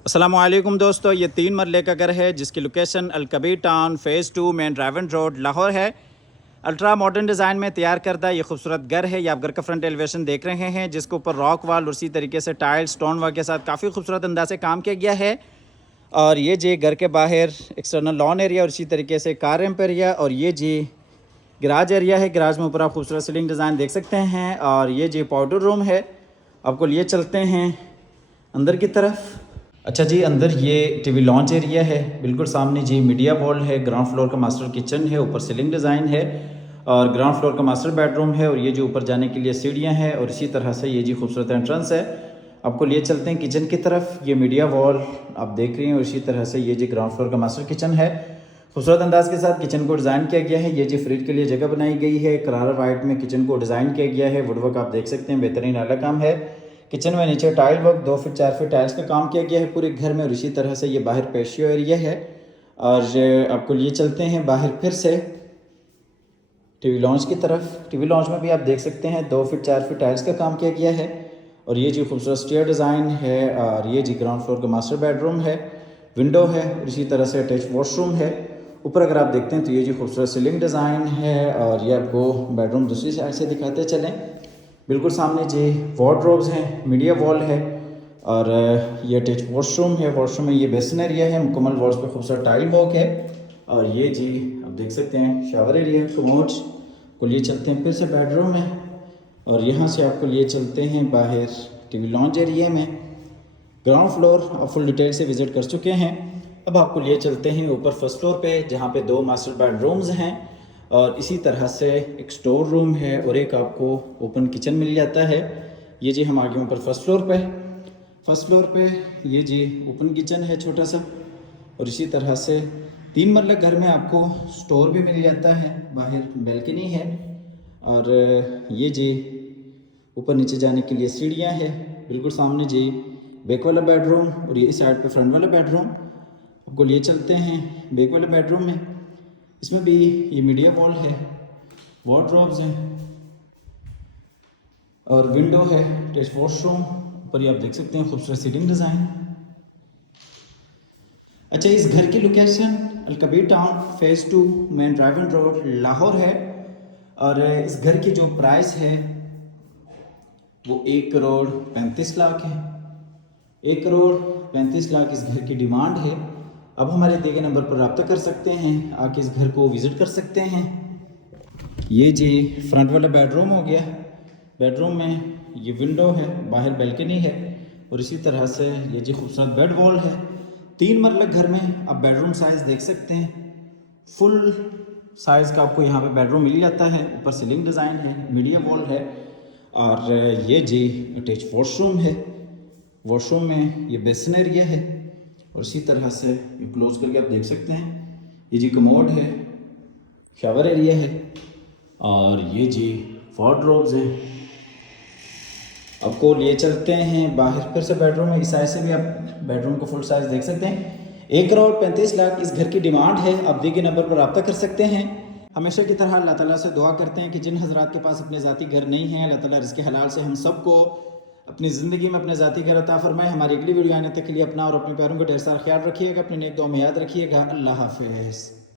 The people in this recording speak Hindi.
अस्सलामुअलैकुम दोस्तों, ये 3 मरले का घर है जिसकी location Alkabir town phase 2 main ड्राइवन रोड लाहौर है। अल्ट्रा मॉडर्न डिज़ाइन में तैयार करदा ये खूबसूरत घर है। ये आप घर का फ्रंट एलिवेशन देख रहे हैं जिसके ऊपर रॉक वाल और इसी तरीके से टाइल स्टोन वर्क के साथ काफ़ी खूबसूरत अंदाज से काम किया गया है। और ये जी घर के बाहर एक्सटर्नल लॉन एरिया और इसी तरीके से कार रैंप एरिया, और ये जी गराज एरिया है। गराज में ऊपर आप खूबसूरत सीलिंग डिज़ाइन देख सकते हैं। और ये जी पाउडर रूम है। आपको लिए चलते हैं अंदर की तरफ। अच्छा जी, अंदर ये टीवी लॉन्च एरिया है। बिल्कुल सामने जी मीडिया वॉल है। ग्राउंड फ्लोर का मास्टर किचन है, ऊपर सीलिंग डिज़ाइन है और ग्राउंड फ्लोर का मास्टर बेडरूम है। और ये जो ऊपर जाने के लिए सीढ़ियाँ हैं और इसी तरह से ये जी खूबसूरत एंट्रेंस है। आपको लिए चलते हैं किचन की तरफ। ये मीडिया वॉल आप देख रहे हैं और इसी तरह से ये जी ग्राउंड फ्लोर का मास्टर किचन है। खूबसूरत अंदाज के साथ किचन को डिज़ाइन किया गया है। ये जी फ्रिज के लिए जगह बनाई गई है। करारा वाइट में किचन को डिज़ाइन किया गया है। वुडवर्क आप देख सकते हैं, बेहतरीन आला काम है। किचन में नीचे tile work 2 feet 4 feet tiles का काम किया गया है पूरे घर में। और इसी तरह से ये बाहर पेशियो एरिया है। और आपको लिए चलते हैं बाहर फिर से टीवी लॉन्च की तरफ। टीवी लॉन्च में भी आप देख सकते हैं 2 फीट 4 फीट टाइल्स का काम किया गया है। और ये जी खूबसूरत स्टेयर डिज़ाइन है। और ये जी ग्राउंड फ्लोर का मास्टर बेडरूम है, विंडो है और इसी तरह से अटैच वॉशरूम है। ऊपर अगर आप देखते हैं तो ये जी खूबसूरत सीलिंग डिज़ाइन है। और ये आपको बेडरूम दूसरी साइड से दिखाते चलें। बिल्कुल सामने जी वार्डरोब्स हैं, मीडिया वॉल है और ये अटैच वॉशरूम है। वॉशरूम में ये बेसिन एरिया है, मुकम्मल वॉल्स पे खूबसूरत टाइल वर्क है। और ये जी आप देख सकते हैं शावर एरिया, कमोड्स को लिए चलते हैं फिर से बेडरूम है। और यहाँ से आपको लिए चलते हैं बाहर टीवी लॉन्च एरिया में। ग्राउंड फ्लोर आप फुल डिटेल से विज़िट कर चुके हैं। अब आपको लिए चलते हैं ऊपर फर्स्ट फ्लोर पे जहाँ पे 2 मास्टर बेडरूम्स हैं और इसी तरह से एक स्टोर रूम है और एक आपको ओपन किचन मिल जाता है। ये जी हम आ गए ऊपर फर्स्ट फ्लोर पे। फर्स्ट फ्लोर पे ये जी ओपन किचन है छोटा सा। और इसी तरह से 3 मरला घर में आपको स्टोर भी मिल जाता है, बाहर बैल्कनी है। और ये जी ऊपर नीचे जाने के लिए सीढ़ियाँ है। बिल्कुल सामने जी बैक वाला बेडरूम और ये इस साइड पे फ्रंट वाला बेडरूम। आपको लिए चलते हैं बैक वाले बेडरूम में। इसमें भी ये मीडिया वॉल है, वार्डरोब्स हैं और विंडो है, अटैच वॉशरूम। ऊपर ये आप देख सकते हैं खूबसूरत सीटिंग डिज़ाइन। अच्छा, इस घर की location Alkabir town phase 2 main ड्राइवन रोड लाहौर है। और इस घर की जो प्राइस है वो 1,35,00,000 है। 1,35,00,000 इस घर की डिमांड है। अब हमारे दिए गए नंबर पर रब्ता कर सकते हैं, आके इस घर को विज़िट कर सकते हैं। ये जी फ्रंट वाला बेडरूम हो गया। बेडरूम में ये विंडो है, बाहर बैल्कनी है और इसी तरह से ये जी खूबसूरत बेड वॉल है। 3 मरला घर में आप बेडरूम साइज़ देख सकते हैं। फुल साइज़ का आपको यहाँ पे बेडरूम मिल जाता है। ऊपर सीलिंग डिज़ाइन है, मीडिया वॉल है और ये जी अटैच वॉशरूम है। वॉशरूम में ये बेसिन एरिया है और इसी तरह से ये क्लोज करके आप देख सकते हैं। ये जी कमोड है, शावर एरिया है और ये जी वार्डरोब्स हैं। आपको लिए चलते हैं बाहर फिर से बेडरूम है। इस साइड से भी आप बेडरूम को फुल साइज देख सकते हैं। 1,35,00,000 इस घर की डिमांड है। आप दिए गए नंबर पर रब्ता कर सकते हैं। हमेशा की तरह अल्लाह ताला से दुआ करते हैं कि जिन हजरात के पास अपने ज़ाती घर नहीं है, अल्लाह ताला रिज़्क़ हलाल से हम सबको अपनी ज़िंदगी में अपने ज़ाती घर अता फरमाए। हमारी अगली वीडियो आने तक के लिए अपना और अपने प्यारों का ढेर सारा ख्याल रखिएगा। अपने नेक दुआ में याद रखिएगा। अल्लाह हाफ़िज़।